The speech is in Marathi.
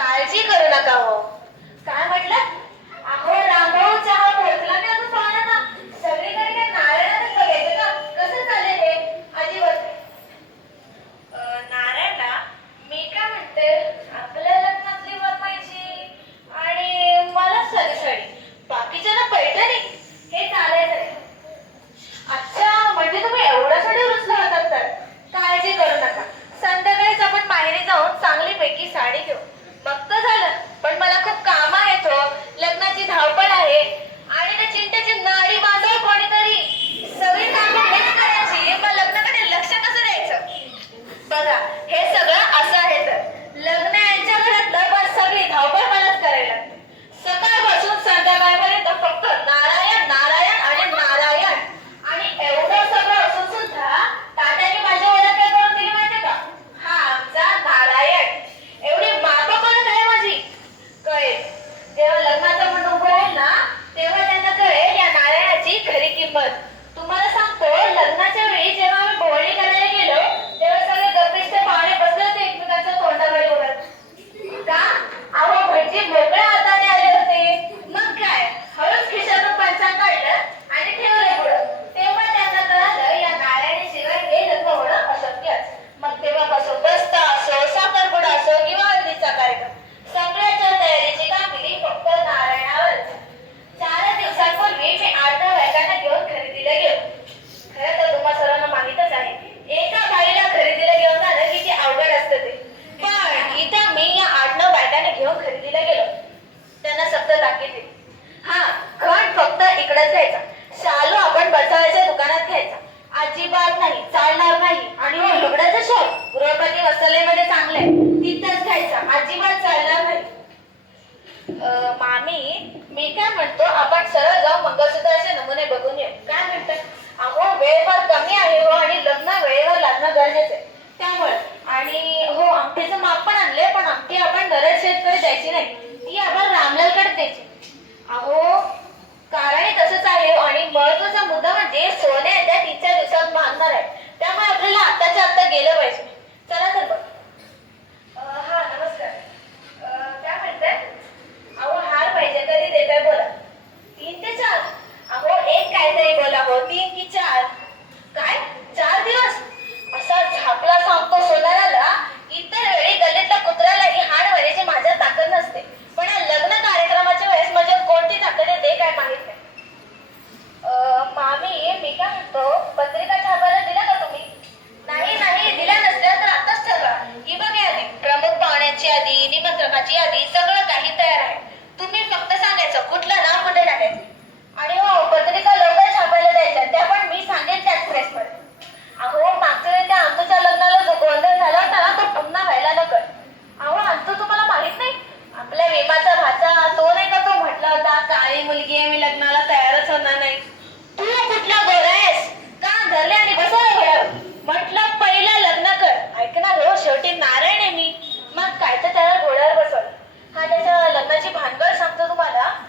guys. जेव्हा लग्नाचा मन उभं राहील ना तेव्हा त्यांना कळेल या नारायणाची खरी किंमत. तुम्हाला सांगतो लग्नाच्या वेळी जेव्हा आम्ही बोलणी करायला गेलो लागलाय तिथंच जायचं अजिबात चालणार नाही. मामी मी काय म्हणतो आपण सरळ जाऊ मंगळसूत्राचे नमुने बघून येऊ. काय म्हणतात? अहो वेळेवर कमी आहे हो आणि लग्न वेळेवर लागणं गरजेचं आहे. त्यामुळे. आणि हो आमटीचं माप पण आणले पण अंगठी आपण नरद शेतकडे द्यायची नाही. ती आपण रामलालकडे द्यायची. अहो कारण तसंच आहे हो आणि महत्त्वाचा मुद्दा म्हणजे सोन्या त्या तीन चार दिवसात मागणार आहे. त्यामुळे आपल्याला आताच्या आता गेलं पाहिजे. चला तर बघ माझी यादी सगळं काही तयार आहे. तुम्ही फक्त सांगायचं कुठलं नाव कुठे टाकायचं? आणि हो पत्रिका लवकर छापायला द्यायच्या त्या पण मी सांगेन त्याच प्रेसमध्ये अहो मागच्या वेळी त्या अंतूच्या लग्नाला जो गोंधळ झाला होता ना तो पुन्हा व्हायला नकळ अहो अंतू तुम्हाला माहीत नाही? आपल्या विमाचा भाचा तो नाही का तो म्हटला होता काळी मुलगी आहे मी लग्नाला तयारच होणार नाही. तू कुठला गोरा आहेस? का धरले आणि बसवलं म्हटलं पहिलं लग्न कर. ऐक ना हो शेवटी नारायण आहे मी. मग काय तर त्याला घोड्यावर बसवलं. हा त्याच्या लग्नाची भानगड सांगतो तुम्हाला.